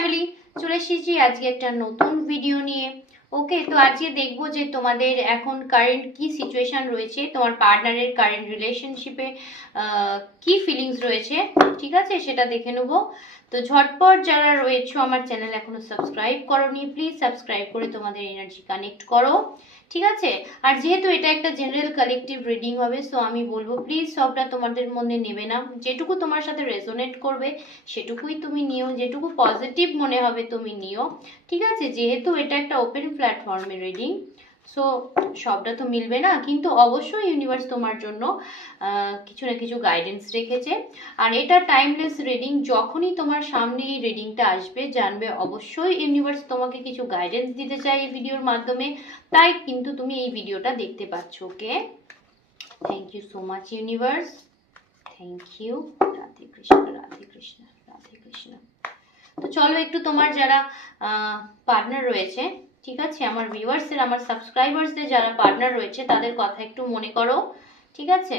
Family, চলে এসেছি আজকে একটা নতুন ভিডিও নিয়ে। ওকে, তো আজকে দেখবো যে তোমাদের এখন কারেন্ট কি সিচুয়েশন রয়েছে, তোমার পার্টনারের কারেন্ট রিলেশনশিপে কি ফিলিংস রয়েছে, ঠিক আছে, সেটা দেখে নেবো। তো ঝটপট যারা রয়েছে আমার চ্যানেল এখনো সাবস্ক্রাইব করোনি, প্লিজ সাবস্ক্রাইব করে তোমাদের এনার্জি কানেক্ট করো, ঠিক আছে। আর যেহেতু এটা একটা জেনারেল কালেকটিভ রিডিং হবে, সো আমি বলবো প্লিজ সবটা তোমাদের মধ্যে নেবে না, যেটুকু তোমার সাথে রেজোনেট করবে সেটুকুই তুমি নিও, যেটুকু পজিটিভ মনে হবে তুমি নিও, ঠিক আছে। যেহেতু এটা একটা ওপেন প্ল্যাটফর্মের রিডিং, সো সবটা তো মিলবে না, কিন্তু অবশ্যই ইউনিভার্স তোমার জন্য কিছু না কিছু গাইডেন্স রেখেছে। আর এটা টাইমলেস রিডিং, যখনই তোমার সামনে এই রিডিংটা আসবে জানবে অবশ্যই ইউনিভার্স তোমাকে কিছু গাইডেন্স দিতে চায় এই ভিডিওর মাধ্যমে, তাই কিন্তু তুমি এই ভিডিওটা দেখতে পাচ্ছ। Okay, thank you so much universe, thank you. Radhe Krishna, Radhe Krishna, Radhe Krishna. তো চলো একটু তোমার যারা পার্টনার রয়েছে, ঠিক আছে, আমার ভিউয়ার্সের, আমার সাবস্ক্রাইবার্সদের যারা পার্টনার রয়েছে তাদের কথা একটু মনে করো, ঠিক আছে।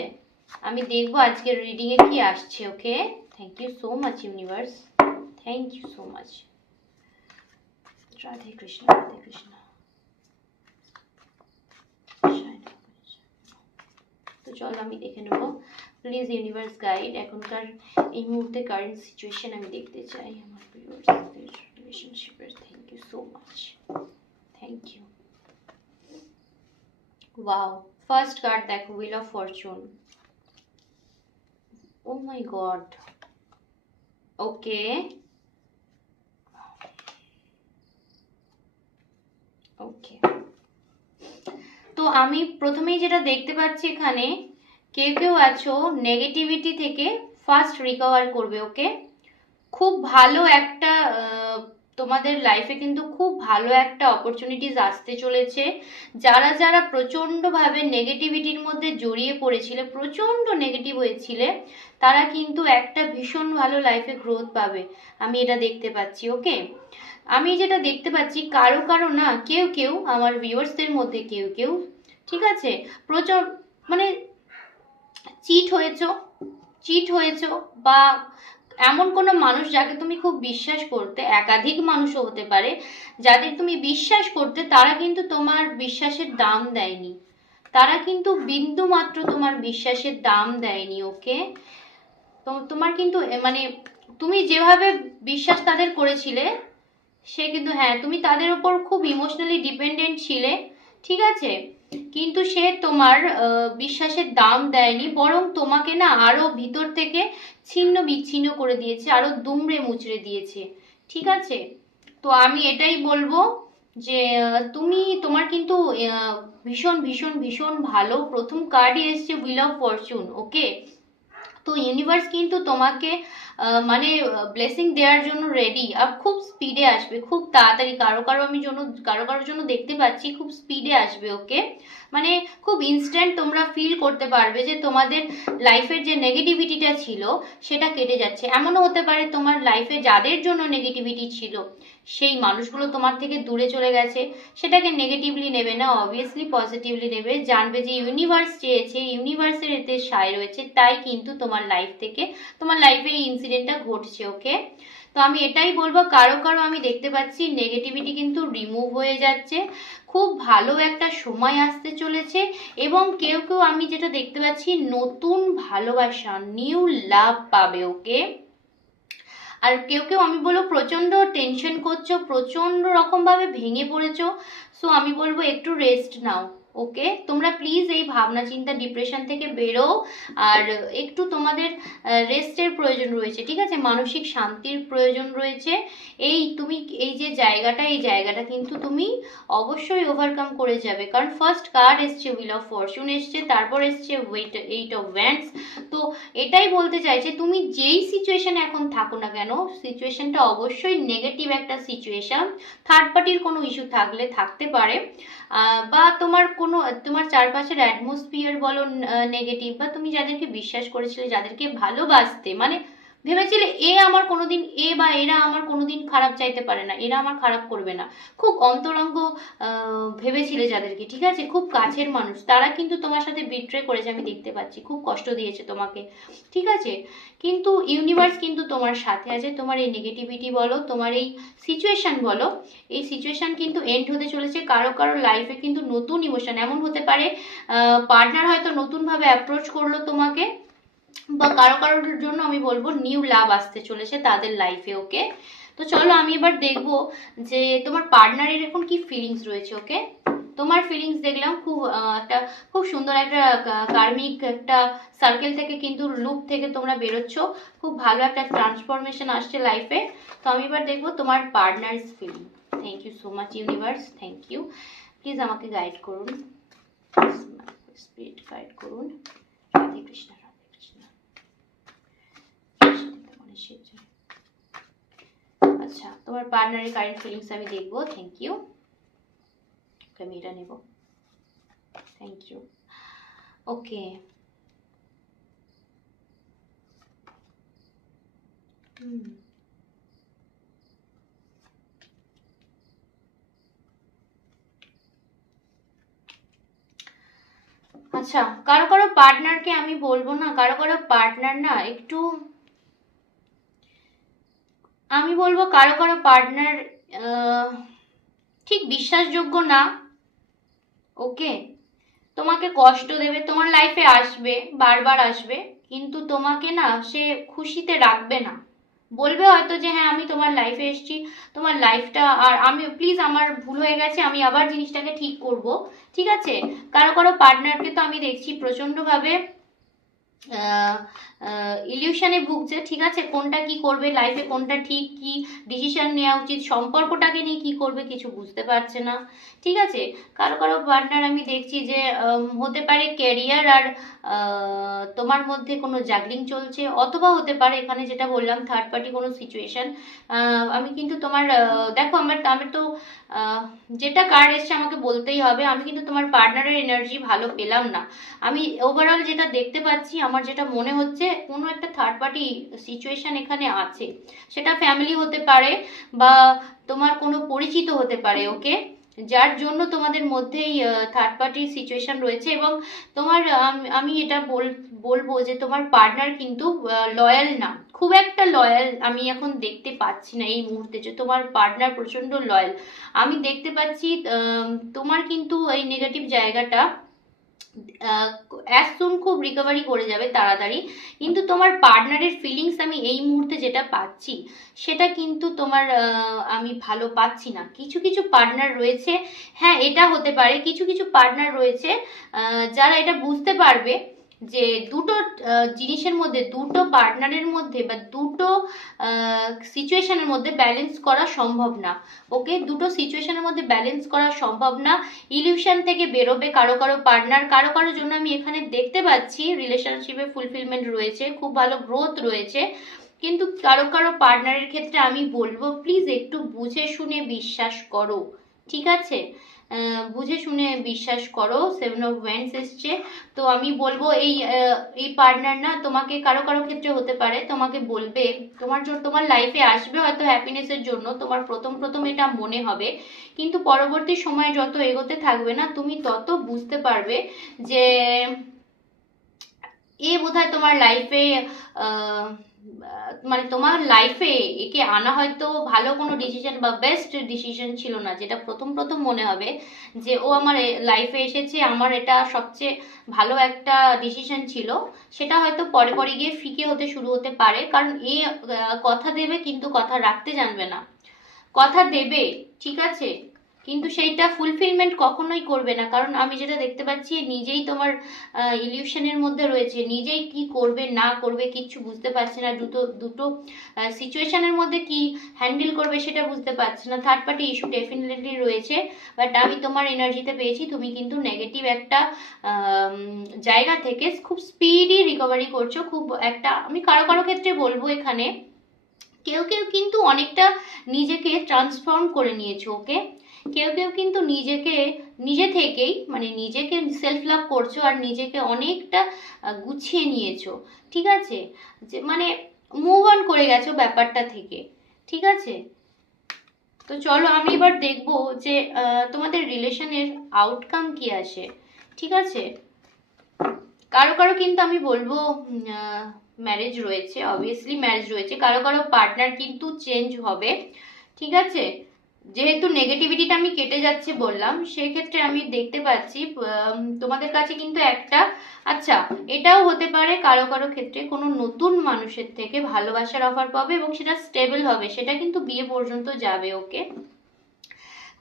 আমি দেখবো আজকের রিডিং এ কি আসছে। Okay, thank you so much universe, thank you so much. Radhe Krishna, Radhe Krishna. তো চলো আমি দেখে নেবো, প্লিজ ইউনিভার্স গাইড এখনকার এই মুহূর্তে কারেন্ট সিচুয়েশন আমি দেখতে চাই আমার ভিউয়ার্সদের রিলেশনশিপের। Thank you so much, thank you. Wow, first card দেখো, wheel of fortune. Oh my god, okay okay. তো আমি প্রথমেই যেটা দেখতে পাচ্ছি এখানে, কেউ কেউ আছো নেগেটিভিটি থেকে ফার্স্ট রিকভার করবে। ওকে, খুব ভালো একটা তোমাদের লাইফে কিন্তু খুব ভালো একটা অপরচুনিটিস আসতে চলেছে। যারা যারা প্রচণ্ডভাবে নেগেটিভিটির মধ্যে জড়িয়ে পড়েছিলে, প্রচণ্ড নেগেটিভ হয়েছিলে, তারা কিন্তু একটা ভীষণ ভালো লাইফে গ্রোথ পাবে, আমি এটা দেখতে পাচ্ছি। ওকে, আমি যেটা দেখতে পাচ্ছি কারো কারো না, কেউ কেউ আমার ভিউয়ার্সদের মধ্যে কেউ কেউ, ঠিক আছে, প্রচুর মানে চিট হয়েছো, বা এমন কোনো মানুষ যাকে তুমি খুব বিশ্বাস করতে, একাধিক মানুষও হতে পারে যাদের তুমি বিশ্বাস করতে, তারা কিন্তু তোমার বিশ্বাসের দাম দেয়নি, তারা কিন্তু বিন্দু মাত্র তোমার বিশ্বাসের দাম দেয়নি। ওকে, তো তোমার কিন্তু মানে তুমি যেভাবে বিশ্বাস তাদের করেছিলে, সে কিন্তু, হ্যাঁ, তুমি তাদের উপর খুব ইমোশনালি ডিপেন্ডেন্ট ছিলে, ঠিক আছে, কিন্তু সে তোমার বিশ্বাসের দাম দেয়নি, বরং তোমাকে না আরো ভিতর থেকে ছিন্ন বিচ্ছিন্ন করে দিয়েছে, আরো দুমড়ে মুচড়ে দিয়েছে, ঠিক আছে। তো আমি এটাই বলবো যে তোমার কিন্তু ভীষণ ভীষণ ভীষণ ভালো প্রথম কার্ডই এসছে হুইল অফ ফরচুন। ওকে, তো ইউনিভার্স কিন্তু তোমাকে মানে ব্লেসিং দেওয়ার জন্য রেডি, আর খুব স্পিডে আসবে, খুব তাড়াতাড়ি। কারো কারোর জন্য দেখতে পাচ্ছি খুব স্পিডে আসবে। ওকে, মানে খুব ইনস্ট্যান্ট তোমরা ফিল করতে পারবে যে তোমাদের লাইফের যে নেগেটিভিটিটা ছিল সেটা কেটে যাচ্ছে। এমনও হতে পারে তোমার লাইফে যাদের জন্য নেগেটিভিটি ছিল সেই মানুষগুলো তোমার থেকে দূরে চলে গেছে, সেটাকে নেগেটিভলি নেবে না, অবভিয়াসলি পজিটিভলি নেবে, জানবে যে ইউনিভার্স চেয়েছে, ইউনিভার্সের এতে সায় রয়েছে, তাই কিন্তু তোমার লাইফে এই ইনসিডেন্টটা ঘটছে। ওকে, তো আমি এটাই বলবো, কারো কারো আমি দেখতে পাচ্ছি নেগেটিভিটি কিন্তু রিমুভ হয়ে যাচ্ছে, খুব ভালো একটা সময় আসতে চলেছে, এবং কেউ কেউ আমি যেটা দেখতে পাচ্ছি নতুন ভালোবাসা, নিউ লাভ পাবে। ওকে, আর কেউ কেউ আমি বলবো প্রচন্ড টেনশন করছো, প্রচন্ড রকম ভাবে ভেঙে পড়েছো, সো আমি বলবো একটু রেস্ট নাও। ওকে, তোমরা প্লিজ এই ভাবনা চিন্তা ডিপ্রেশন থেকে বেরো, আর একটু তোমাদের রেস্টের প্রয়োজন রয়েছে, ঠিক আছে, মানসিক শান্তির প্রয়োজন রয়েছে। তুমি এই জায়গাটা কিন্তু তুমি অবশ্যই ওভারকাম করে যাবে, কারণ ফার্স্ট কার্ড এসছে হুইল অফ ফরচুন এসছে, তারপর এসছে এইট অফ ওয়ান্ডস। তো এটাই বলতে চাইছে তুমি যেই সিচুয়েশনে এখন থাকো না কেন, সিচুয়েশনটা অবশ্যই নেগেটিভ একটা সিচুয়েশন, থার্ড পার্টির কোনো ইস্যু থাকতে পারে, বা তোমার চারপাশের অ্যাটমসফিয়ার বলো নেগেটিভ, বা তুমি যাদেরকে বিশ্বাস করেছিলে, যাদেরকে ভালোবাসতে, মানে ভেবেছিলে আমার কোনোদিন বা এরা আমার কোনোদিন খারাপ চাইতে পারে না, এরা আমার খারাপ করবে না, খুব অন্তরঙ্গ ভেবেছিলে যাদেরকে, ঠিক আছে, খুব কাছের মানুষ, তারা কিন্তু তোমার সাথে বিট্রে করেছে, আমি দেখতে পাচ্ছি, খুব কষ্ট দিয়েছে তোমাকে, ঠিক আছে, কিন্তু ইউনিভার্স কিন্তু তোমার সাথে আছে। তোমার এই নেগেটিভিটি বলো, তোমার এই সিচুয়েশন বলো, এই সিচুয়েশন কিন্তু এন্ড হতে চলেছে। কারো কারো লাইফে কিন্তু নতুন ইমোশন এমন হতে পারে, পার্টনার হয়তো নতুনভাবে অ্যাপ্রোচ করলো তোমাকে, বা কারো কারোর জন্য আমি বলবো নিউ লাভ আসতে চলেছে তাদের লাইফে। ওকে, তো চলো আমি এবার দেখবো যে তোমার পার্টনারের এখন কি ফিলিংস রয়েছে। ওকে, তোমার ফিলিংস দেখলাম খুব একটা খুব সুন্দর একটা কার্মিক একটা সার্কেল থেকে কিন্তু লুপ থেকে তোমরা বেরোচ্ছ, খুব ভালো একটা ট্রান্সফরমেশন আসছে লাইফে। তো আমি এবার দেখবো তোমার partner's feeling. Thank you so much universe, thank you. Please আমাকে গাইড করুন, স্পিরিট গাইড করুন। রাধে কৃষ্ণ, রাধে কৃষ্ণ। আচ্ছা, তোমার পার্টনারের কারেন্ট ফিলিংস আমি দেখবো। থ্যাংক ইউ, আমি এটা নেব। Thank you. ওকে, আচ্ছা, কারো কারো পার্টনারকে আমি বলবো না, কারো কারো পার্টনার না একটু, আমি বলবো কারো কারো পার্টনার ঠিক বিশ্বাসযোগ্য না। ওকে, তোমাকে কষ্ট দেবে, তোমার লাইফে আসবে, বারবার আসবে, কিন্তু তোমাকে না সে খুশিতে রাখবে না। বলবে হয়তো যে হ্যাঁ আমি তোমার লাইফে এসেছি, তোমার লাইফটা, আর আমি প্লিজ আমার ভুল হয়ে গেছে, আমি আবার জিনিসটাকে ঠিক করব, ঠিক আছে। কারো কারো পার্টনারকে তো আমি দেখছি প্রচণ্ডভাবে ইলিউশনে ভুগছে, ঠিক আছে, কোনটা কি করবে লাইফে, কোনটা ঠিক, কি ডিসিশন নেওয়া উচিত, সম্পর্কটাকে নিয়ে কি করবে কিছু বুঝতে পারছে না, ঠিক আছে। কারো কারো পার্টনার আমি দেখছি যে হতে পারে ক্যারিয়ার আর তোমার মধ্যে কোনো জাগলিং চলছে, অথবা হতে পারে এখানে যেটা বললাম থার্ড পার্টি কোনো সিচুয়েশন। আমি কিন্তু তোমার দেখো আমার আমি তো যেটা কার্ড এসছে আমাকে বলতেই হবে, আমি কিন্তু তোমার পার্টনারের এনার্জি ভালো পেলাম না। আমি ওভারঅল যেটা দেখতে পাচ্ছি, আমার যেটা মনে হচ্ছে কোনো একটা থার্ড পার্টি সিচুয়েশন এখানে আছে, সেটা ফ্যামিলি হতে পারে বা তোমার কোনো পরিচিত হতে পারে। ওকে, যার জন্য তোমাদের মধ্যেই থার্ড পার্টি সিচুয়েশন রয়েছে, এবং তোমার আমি এটা বলবো যে তোমার পার্টনার কিন্তু লয়াল না, খুব একটা লয়াল আমি এখন দেখতে পাচ্ছি না এই মুহূর্তে যে তোমার পার্টনার প্রচন্ড লয়াল। আমি দেখতে পাচ্ছি তোমার কিন্তু এই নেগেটিভ জায়গাটা অ্যাজ সুন খুব রিকভারি করে যাবে তাড়াতাড়ি, কিন্তু তোমার পার্টনারের ফিলিংস আমি এই মুহূর্তে যেটা পাচ্ছি সেটা কিন্তু তোমার আমি ভালো পাচ্ছি না। কিছু কিছু পার্টনার রয়েছে, হ্যাঁ এটা হতে পারে, কিছু কিছু পার্টনার রয়েছে যারা এটা বুঝতে পারবে যে দুটো জিনিসের মধ্যে, দুটো পার্টনারের মধ্যে বা দুটো সিচুয়েশনের মধ্যে ব্যালেন্স করা সম্ভব না। ওকে, দুটো সিচুয়েশনের মধ্যে ব্যালেন্স করা সম্ভব না, ইলিউশন থেকে বেরোবে কারো কারো পার্টনার। কারো কারোর জন্য আমি এখানে দেখতে পাচ্ছি রিলেশনশিপে ফুলফিলমেন্ট রয়েছে, খুব ভালো গ্রোথ রয়েছে, কিন্তু কারো কারো পার্টনারের ক্ষেত্রে আমি বলবো প্লিজ একটু বুঝে শুনে বিশ্বাস করো, ঠিক আছে, বুঝে শুনে বিশ্বাস করো। 7 of Wands এসছে, তো আমি বলবো এই পার্টনার না তোমাকে কারো কারো ক্ষেত্রে হতে পারে তোমাকে বলবে, তোমার জন্য তোমার লাইফে আসবে হয়তো হ্যাপিনেসের জন্য, তোমার প্রথম প্রথম এটা মনে হবে, কিন্তু পরবর্তী সময় যত এগোতে থাকবে না তুমি তত বুঝতে পারবে যে বোধহয় তোমার লাইফে মানে তোমার লাইফে একে আনা হয়তো ভালো কোনো ডিসিশন বা বেস্ট ডিসিশন ছিল না, যেটা প্রথম প্রথম মনে হবে যে ও আমার লাইফে এসেছে, আমার এটা সবচেয়ে ভালো একটা ডিসিশন ছিল, সেটা হয়তো পরে পরে গিয়ে ফিকে হতে শুরু হতে পারে। কারণ কথা দেবে কিন্তু কথা রাখতে জানবে না, কথা দেবে ঠিক আছে, কিন্তু সেইটা ফুলফিলমেন্ট কখনোই করবে না। কারণ আমি যেটা দেখতে পাচ্ছি নিজেই তোমার ইলিউশনের মধ্যে রয়েছে, নিজেই কি করবে না করবে কিচ্ছু বুঝতে পারছে না, দুটো দুটো সিচুয়েশনের মধ্যে কি হ্যান্ডেল করবে সেটা বুঝতে পারছে না। থার্ড পার্টি ইস্যু ডেফিনেটলি রয়েছে, বাট আমি তোমার এনার্জিতে পেয়েছি তুমি কিন্তু নেগেটিভ একটা জায়গা থেকে খুব স্পিডি রিকভারি করছো, খুব একটা আমি কারো কারো ক্ষেত্রে বলবো এখানে কেউ কেউ কিন্তু অনেকটা নিজেকে ট্রান্সফর্ম করে নিয়েছো। ওকে, কেউ কেউ কিন্তু নিজেকে নিজে থেকেই মানে নিজেকে সেলফ লাভ করছো আর নিজেকে অনেকটা গুছিয়ে নিয়েছো, ঠিক আছে, যে মানে মুভ অন করে গেছো ব্যাপারটা থেকে, ঠিক আছে? তো চলো আমি এবার দেখবো যে তোমাদের রিলেশনের আউটকাম কি আসে, ঠিক আছে? কারো কারো কিন্তু আমি বলবো ম্যারেজ রয়েছে, অবভিয়াসলি ম্যারেজ রয়েছে, কারো কারো পার্টনার কিন্তু চেঞ্জ হবে, ঠিক আছে? যেহেতু নেগেটিভিটিটা আমি কেটে যাচ্ছে বললাম, সেক্ষেত্রে আমি দেখতে পাচ্ছি তোমাদের কাছে কিন্তু একটা, আচ্ছা এটাও হতে পারে কারো কারো ক্ষেত্রে কোনো নতুন মানুষের থেকে ভালোবাসার অফার পাবে এবং সেটা স্টেবল হবে, সেটা কিন্তু বিয়ে পর্যন্ত যাবে, ওকে?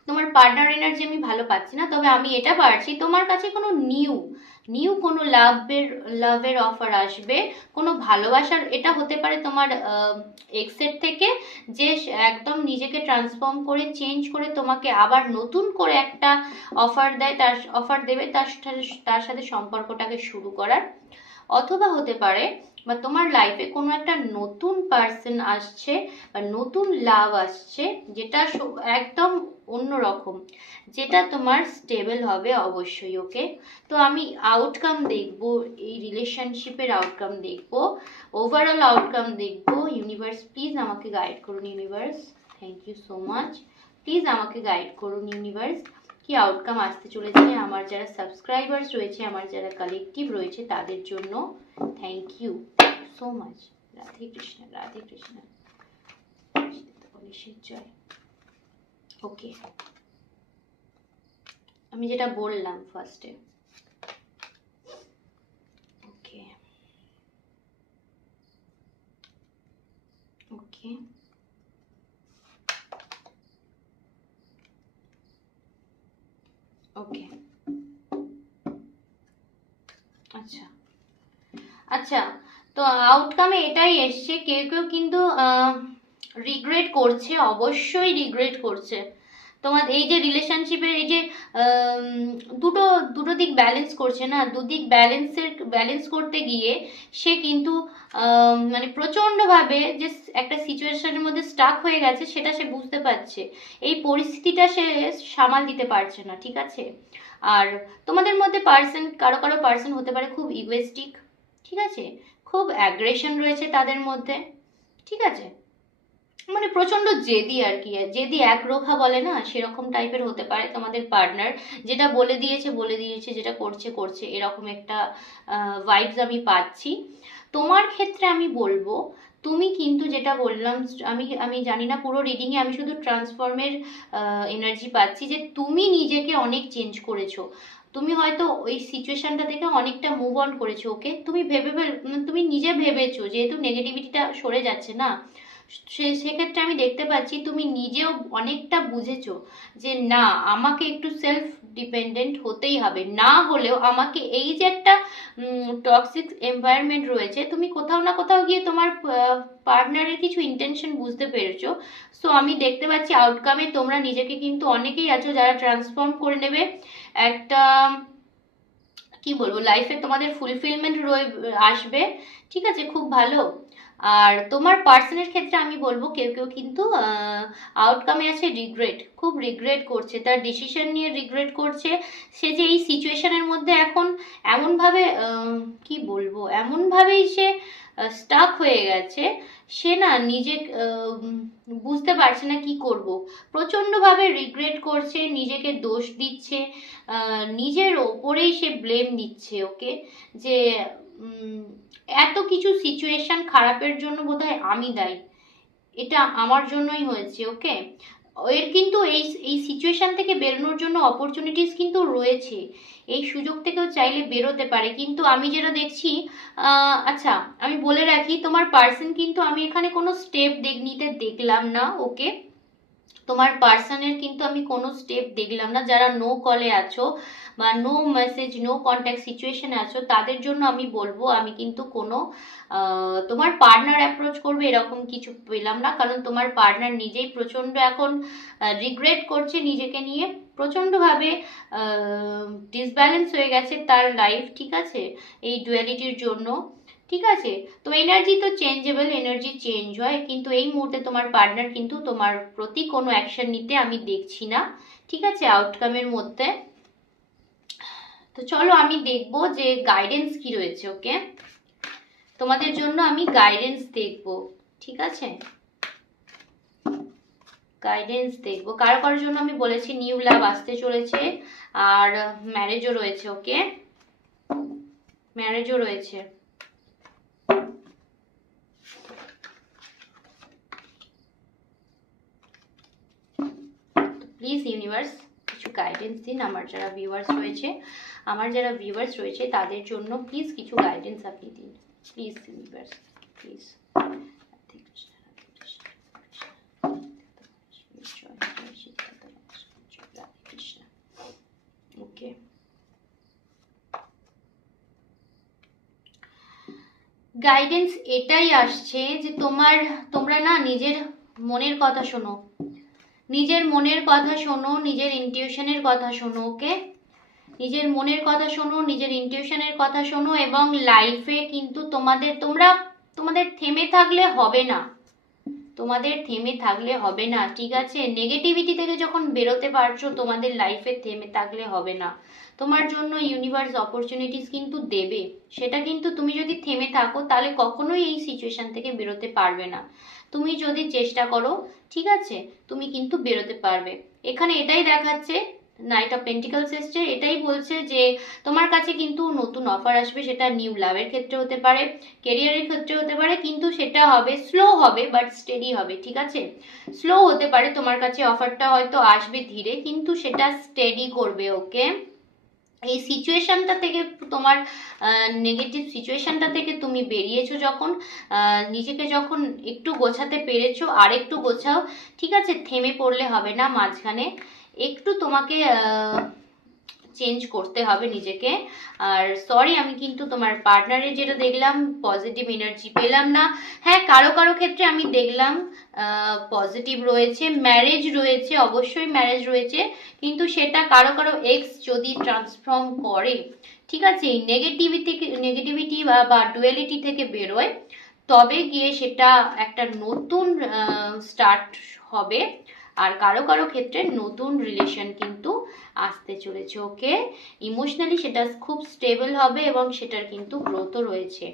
তোমার পার্টনার এনার্জি আমি ভালো পাচ্ছি না, তবে আমি এটা পারছি তোমার কাছে কোনো নিউ নিউ কোনো লাভের অফার আসবে, কোনো ভালোবাসার, এটা হতে পারে তোমার এক্সের থেকে, যে একদম নিজেকে ট্রান্সফর্ম করে চেঞ্জ করে তোমাকে আবার নতুন করে একটা অফার দেয়, তার অফার দেবে তার সাথে সম্পর্কটাকে শুরু করার। অথবা হতে পারে বা তোমার লাইফে কোনো একটা নতুন পার্সন আসছে বা নতুন লাভ আসছে, যেটা একদম অন্যরকম, যেটা তোমার স্টেবল হবে অবশ্যই, ওকে? তো আমি আউটকাম দেখবো, এই রিলেশনশিপের আউটকাম দেখবো, ওভারঅল আউটকাম দেখবো। ইউনিভার্স প্লিজ আমাকে গাইড করুন, universe, thank you so much, please আমাকে গাইড করুন ইউনিভার্স, কি আউটকাম আসতে চলেছে আমার যারা সাবস্ক্রাইবার্স রয়েছে, আমার যারা কালেকটিভ রয়েছে তাদের জন্য। Thank you so much. Radhe Krishna, Radhe Krishna, জয়। ওকে, আমি যেটা বললাম ফার্স্টে, ওকে ওকে ওকে, আচ্ছা আচ্ছা, তো আউটকামে এটাই এসছে, কেউ কেউ কিন্তু রিগ্রেট করছে, অবশ্যই রিগ্রেট করছে। তোমার এই যে রিলেশনশিপের এই যে দুটো দুটো দিক ব্যালেন্স করছে না, দুদিক ব্যালেন্স করতে গিয়ে সে কিন্তু মানে প্রচণ্ডভাবে যে একটা সিচুয়েশনের মধ্যে স্টাক হয়ে গেছে, সেটা সে বুঝতে পারছে, এই পরিস্থিতিটা সে সামাল দিতে পারছে না, ঠিক আছে? আর তোমাদের মধ্যে কারো কারো পার্সন হতে পারে খুব ইগোয়েস্টিক, ঠিক আছে? খুব অ্যাগ্রেশন রয়েছে তাদের মধ্যে, ঠিক আছে? মানে প্রচন্ড জেদি আর কি, জেদি একরোখা বলে না, সেরকম টাইপের হতে পারে তোমাদের পার্টনার, যেটা বলে দিয়েছে, যেটা করছে করছে, এরকম একটা ভাইবস আমি পাচ্ছি। তোমার ক্ষেত্রে আমি বলবো, তুমি কিন্তু যেটা বললাম, আমি আমি জানি না পুরো রিডিংয়ে, আমি শুধু ট্রান্সফর্মের এনার্জি পাচ্ছি, যে তুমি নিজেকে অনেক চেঞ্জ করেছো, তুমি হয়তো ওই সিচুয়েশনটা থেকে অনেকটা মুভ অন করেছো, ওকে? তুমি নিজে ভেবেছো, যেহেতু নেগেটিভিটিটা সরে যাচ্ছে না, সেক্ষেত্রে আমি দেখতে পাচ্ছি তুমি নিজেও অনেকটা বুঝেছো যে না, আমাকে একটু সেলফ ডিপেন্ডেন্ট হতেই হবে, না হলেও আমাকে এই যে একটা টক্সিক এনভায়রনমেন্ট রয়েছে, তুমি কোথাও না কোথাও গিয়ে তোমার পার্টনারের কিছু ইন্টেনশন বুঝতে পেরেছো। সো আমি দেখতে পাচ্ছি আউটকামে তোমরা নিজেকে কিন্তু অনেকেই আছো যারা ট্রান্সফর্ম করে নেবে, একটা কি বলবো, লাইফে তোমাদের ফুলফিলমেন্ট আসবে, ঠিক আছে? খুব ভালো। আর তোমার পার্সনের ক্ষেত্রে আমি বলবো, কেউ কেউ কিন্তু আউটকামে আছে রিগ্রেট, খুব রিগ্রেট করছে, তার ডিসিশন নিয়ে রিগ্রেট করছে, সে যে এই সিচুয়েশনের মধ্যে এখন এমনভাবে কি বলবো, এমনভাবেই সে স্টাক হয়ে গেছে, সে না নিজে বুঝতে পারছে না কি করব, প্রচণ্ডভাবে রিগ্রেট করছে, নিজেকে দোষ দিচ্ছে, নিজের ওপরেই সে ব্লেম দিচ্ছে, ওকে? যে এত কিছু সিচুয়েশন খারাপের জন্য বোধহয় আমি দায়ী, এটা আমার জন্যই হয়েছে, ওকে? এর কিন্তু এই সিচুয়েশন থেকে বেরোনোর জন্য অপরচুনিটিস কিন্তু রয়েছে, এই সুযোগ থেকেও চাইলে বেরোতে পারে, কিন্তু আমি যেটা দেখছি, আচ্ছা আমি বলে রাখি, তোমার পার্সন কিন্তু আমি এখানে কোনো স্টেপ নিতে দেখলাম না, ওকে? তোমার পার্সনের কিন্তু আমি কোনো স্টেপ দেখলাম না, যারা নো কলে আছো বা নো মেসেজ নো কন্ট্যাক্ট সিচুয়েশনে আছো, তাদের জন্য আমি বলবো, আমি কিন্তু কোনো তোমার পার্টনার অ্যাপ্রোচ করবে এরকম কিছু পেলাম না, কারণ তোমার পার্টনার নিজেই প্রচণ্ড এখন রিগ্রেট করছে নিজেকে নিয়ে, প্রচণ্ডভাবে ডিসব্যালেন্স হয়ে গেছে তার লাইফ, ঠিক আছে? এই ডুয়ালিটির জন্য, ঠিক আছে? তো এনার্জি তো চেঞ্জেবল, এনার্জি চেঞ্জ হয়, কিন্তু এই মুহূর্তে তোমার পার্টনার কিন্তু তোমার প্রতি কোনো অ্যাকশন নিতে আমি দেখছি না, ঠিক আছে? আউটকামের মধ্যে। তো চলো আমি দেখবো যে গাইডেন্স কি রয়েছে, ওকে? তোমাদের জন্য আমি গাইডেন্স দেখব, ঠিক আছে? গাইডেন্স দেখবো। কারো কারোর জন্য আমি বলেছি নিউ লাভ আসতে চলেছে, আর ম্যারেজও রয়েছে। ওকে, ম্যারেজও রয়েছে। প্লিজ ইউনিভার্স কিছু গাইডেন্স দিন আমার যারা ভিউয়ার্স রয়েছে তাদের জন্য প্লিজ কিছু গাইডেন্স আপনি দিন, please universe, please. Okay, guidance এটাই আসছে যে তোমরা না নিজের মনের কথা শোনো, নিজের মনের কথা শোনো, নিজের ইনটিউশনের কথা শোনো। ওকে, নিজের মনের কথা শোনো, নিজের ইনটিউশনের কথা শোনো, এবং লাইফে কিন্তু তোমাদের থেমে থাকলে হবে না, ঠিক আছে? নেগেটিভিটি থেকে যখন বেরোতে পারছো তোমাদের লাইফে থেমে থাকলে হবে না। তোমার জন্য ইউনিভার্স অপরচুনিটিস কিন্তু দেবে, সেটা কিন্তু তুমি যদি থেমে থাকো তাহলে কখনোই এই সিচুয়েশন থেকে বেরোতে পারবে না। তুমি যদি চেষ্টা করো, ঠিক আছে, তুমি কিন্তু বেরোতে পারবে। এখানে এটাই দেখাচ্ছে, নাইট অফ পেন্টিকলস এসছে, এটাই বলছে যে তোমার কাছে কিন্তু নতুন অফার আসবে, সেটা নিউ লাভের ক্ষেত্রে হতে পারে, কেরিয়ারের ক্ষেত্রে হতে পারে, কিন্তু সেটা হবে স্লো হবে বাট স্টেডি হবে, ঠিক আছে? স্লো হতে পারে, তোমার কাছে অফারটা হয়তো আসবে ধীরে, কিন্তু সেটা স্টেডি করবে। ওকে, এই সিচুয়েশনটা থেকে, তোমার নেগেটিভ সিচুয়েশনটা থেকে তুমি বেরিয়েছো যখন, নিজেকে যখন একটু গোছাতে পেরেছো, আর একটু গোছাও, ঠিক আছে? থেমে পড়লে হবে না, মাঝখানে একটু তোমাকে চেঞ্জ করতে হবে নিজেকে। আর সরি, আমি কিন্তু তোমার পার্টনারের যেটা দেখলাম পজিটিভ এনার্জি পেলাম না। হ্যাঁ, কারো কারো ক্ষেত্রে আমি দেখলাম পজিটিভ রয়েছে, ম্যারেজ রয়েছে, অবশ্যই ম্যারেজ রয়েছে, কিন্তু সেটা কারো কারো এক্স যদি ট্রান্সফর্ম করে, ঠিক আছে, নেগেটিভিটি বা ডুয়ালিটি থেকে বেরোয়, তবে গিয়ে সেটা একটা নতুন স্টার্ট হবে। আর কারো কারো ক্ষেত্রে নতুন রিলেশন কিন্তু আসতে চলেছে। ওকে, ইমোশনালি সেটা খুব স্টেবল হবে এবং সেটার কিন্তু গ্রোথও রয়েছে।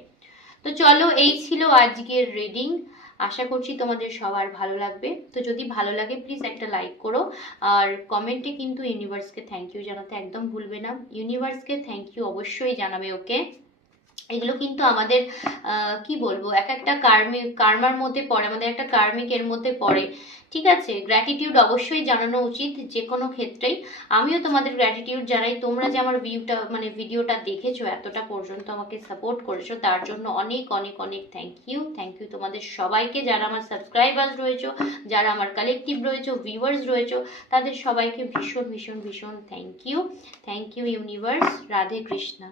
তো চলো, এই ছিল আজকের রিডিং। আশা করছি তোমাদের সবার ভালো লাগবে। তো যদি ভালো লাগে প্লিজ একটা লাইক করো, আর কমেন্টে কিন্তু ইউনিভার্সকে থ্যাংক ইউ জানাতে একদম ভুলবে না। ইউনিভার্সকে থ্যাংক ইউ অবশ্যই জানাবে। ওকে, এগুলো কিন্তু আমাদের কি বলবো, এক একটা কার্মার মধ্যে পড়ে, আমাদের একটা কার্মিকের মধ্যে পড়ে, ঠিক আছে? গ্র্যাটিটিউড অবশ্যই জানানো উচিত যে কোনো ক্ষেত্রেই। আমিও তোমাদের গ্র্যাটিটিউড জানাই, তোমরা যে আমার ভিডিওটা দেখেছো, এতটা পর্যন্ত আমাকে সাপোর্ট করেছো, তার জন্য অনেক অনেক অনেক থ্যাংক ইউ তোমাদের সবাইকে, যারা আমার সাবস্ক্রাইবার্স রয়েছো, যারা আমার কালেকটিভ রয়েছো, ভিউয়ার্স রয়েছো, তাদের সবাইকে ভীষণ ভীষণ ভীষণ thank you universe. Radhe Krishna.